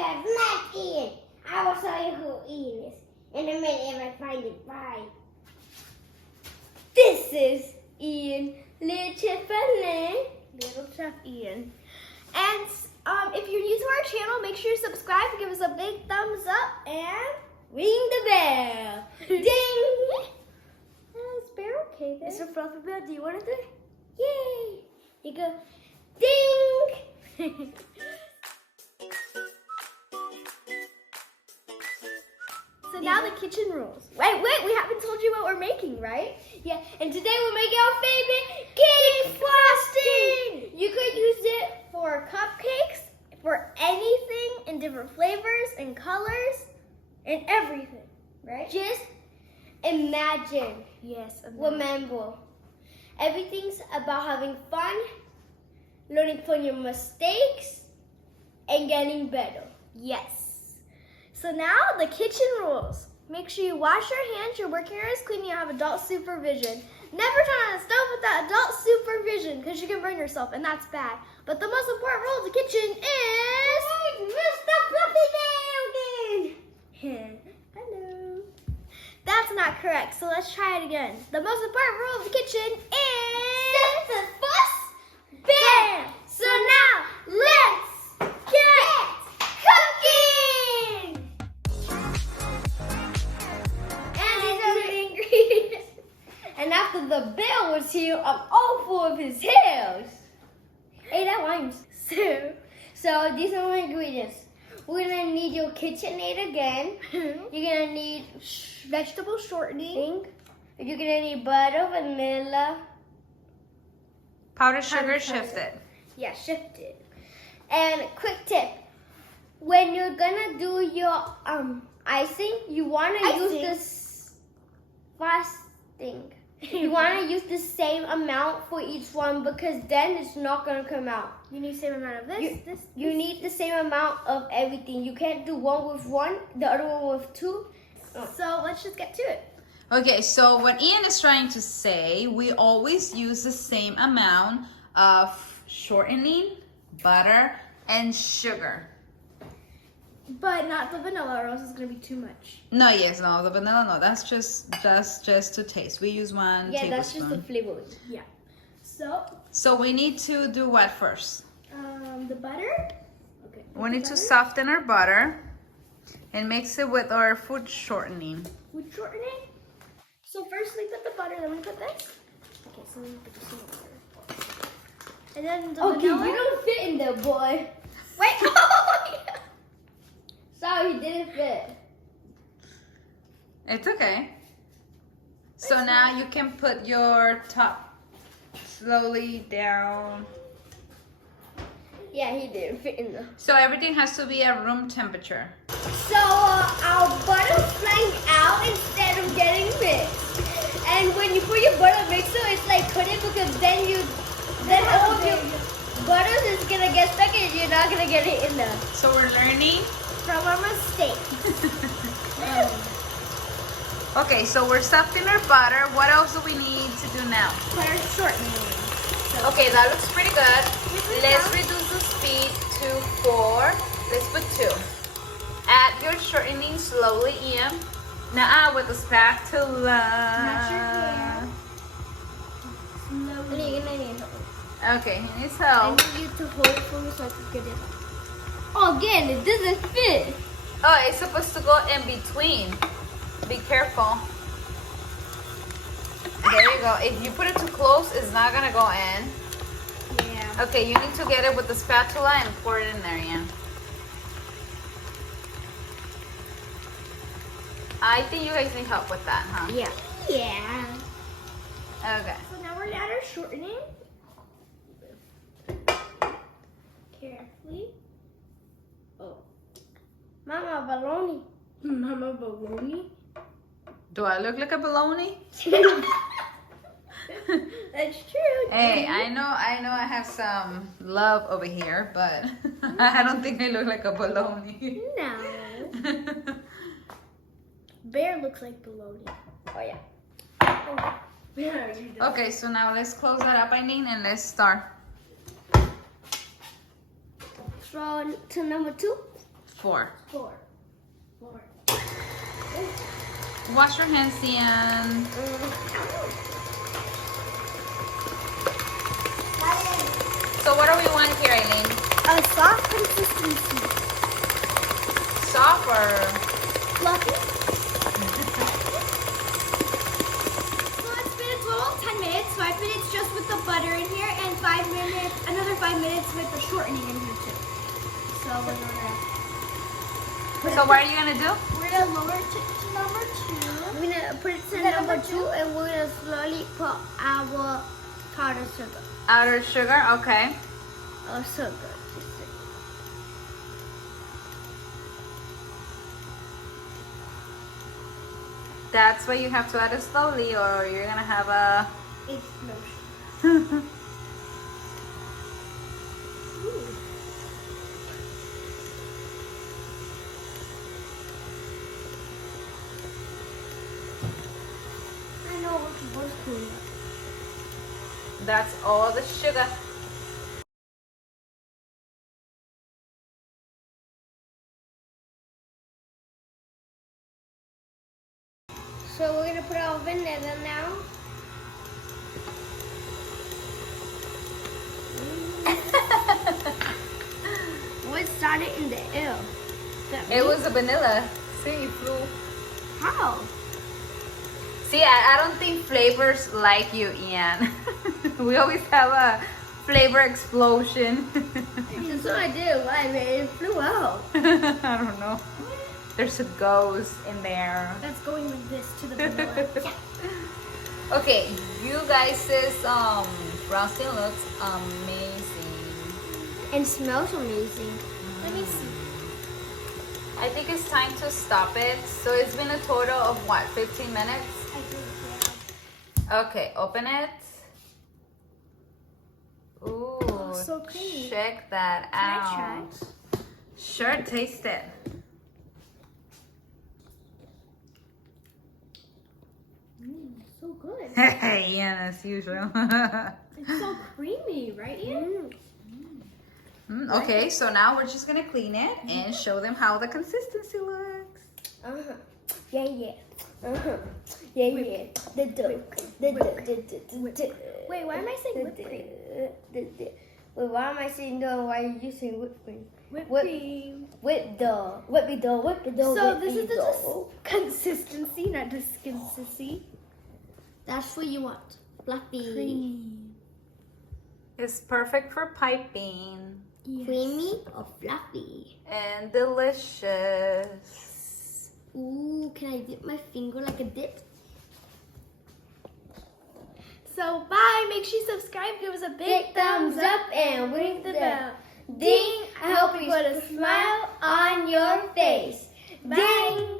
that's not Ian. I will tell you who Ian is in a minute if I find it. Bye. This is Ian, Little Chef Ian. And if you're new to our channel, make sure you subscribe, give us a big thumbs up, and ring the bell. Ding! Is bear okay there? It's a fluffy bell. Do you want to do it? Yay! You go, ding! So now the kitchen rules. Wait, we haven't told you what we're making, right? Yeah, and today we're making our favorite cake frosting. You could use it for cupcakes, for anything in different flavors and colors and everything, right? Just imagine. Yes, remember. Everything's about having fun, learning from your mistakes, and getting better. Yes. So now the kitchen rules. Make sure you wash your hands, your working area is clean, you have adult supervision. Never turn on the stove without adult supervision because you can burn yourself and that's bad. But the most important rule of the kitchen is... Mr. Fluffy Nail! Hello. That's not correct, so let's try it again. The most important rule of the kitchen is... Set the fuss, bam! So now, let's get cooking! And these are the ingredients. And after the bell was here, I'm all full of his hairs. Hey, that rhymes. So these are my ingredients. We're gonna need your KitchenAid again. You're gonna need vegetable shortening. You're gonna need butter, vanilla. Powdered sugar shifted. Yeah, shifted. And quick tip. When you're gonna do your icing, you wanna use this frosting. You want to use the same amount for each one because then it's not going to come out. You need the same amount of this, You need the same amount of everything. You can't do one with one, the other one with two. So let's just get to it. Okay, so what Ian is trying to say, we always use the same amount of shortening, butter, and sugar. But not the vanilla or else it's going to be too much. No, the vanilla, no. That's just to taste. We use one tablespoon. Yeah, that's just the flavoring. Yeah. So we need to do what first? The butter. Okay. We need to soften our butter and mix it with our food shortening. Food shortening? So first we put the butter, then we put this. Okay, so we put the butter. And then the vanilla. You don't fit in there, boy. Wait. Sorry, it didn't fit. It's okay. So now you can put your top slowly down. Yeah, he didn't fit in there. So everything has to be at room temperature. So our butter's flying out instead of getting mixed. And when you put your butter mixer, it's like put it because then all of your butter is gonna get stuck and you're not gonna get it in there. So we're learning from our mistakes. Okay, so we're softening our butter. What else do we need to do now? Butter shortening. So okay, that looks pretty good. Let's reduce the speed to 4. Let's put 2. Add your shortening slowly, Ian. Now with the spatula. Not your hair. Slowly. Okay, he needs help. I need you to hold it for me so I can get it. Oh, again, it doesn't fit. Oh, it's supposed to go in between. Be careful. There you go. If you put it too close, it's not gonna go in. Yeah. Okay, you need to get it with the spatula and pour it in there, Ian. I think you guys need help with that, huh? Yeah. Yeah. Okay. So now we're gonna add our shortening. Carefully. Oh. Mama baloney. Mama baloney? Do I look like a baloney? That's true. Hey, I know I have some love over here, but I don't think I look like a baloney. No. Bear looks like baloney. Oh yeah. Oh. Okay, so now let's close that up, Eileen, and let's start. So to number 2. 4. 4. 4. Wash your hands, Ian. So what do we want here, Aileen? A soft consistency. Soft or Fluffy. So let's spin a total of 10 minutes. 5 minutes just with the butter in here, and 5 minutes, another 5 minutes with the shortening in here too. So we're gonna. So what are you gonna do? We're gonna lower it to number 2. We're gonna put it to number 2, and we're gonna slowly put our powdered sugar. Outer sugar, okay. Sugar. That's why you have to add it slowly, or you're gonna have a Explosion. I know what's cool. That's all the sugar. So we're gonna put our vanilla now. What started in the air? It was a vanilla. See, it flew. How? See, I don't think flavors like you, Ian. We always have a flavor explosion. That's what I did. Why, man? It flew out. I don't know. There's a ghost in there. That's going like this to the vanilla. Yeah. Okay, you guys' frosting looks amazing. And smells amazing. Let me see. I think it's time to stop it. So it's been a total of what, 15 minutes? I think, yeah. Okay, open it. Ooh, Oh, so creamy. check that Can out. I try? Sure, taste it. So good. Yeah, as usual. It's so creamy, right, Ian? Okay, so now we're just gonna clean it and show them how the consistency looks. Uh-huh. Yeah, yeah. Uh-huh. Yeah, yeah. The dough. Wait, why am I saying whipped cream? Wait, why am I saying dough? Why are you saying whipped cream? Whipped cream. Whipped dough. Whipped dough. Whipped dough. So this is the consistency, not just consistency. That's what you want. Fluffy. Cream. It's perfect for piping. Yes. Creamy or fluffy? And delicious. Ooh, can I dip my finger like a dip? So bye, make sure you subscribe, give us a big thumbs up, and ring the bell. Ding, I hope you put a smile on your face. Ding!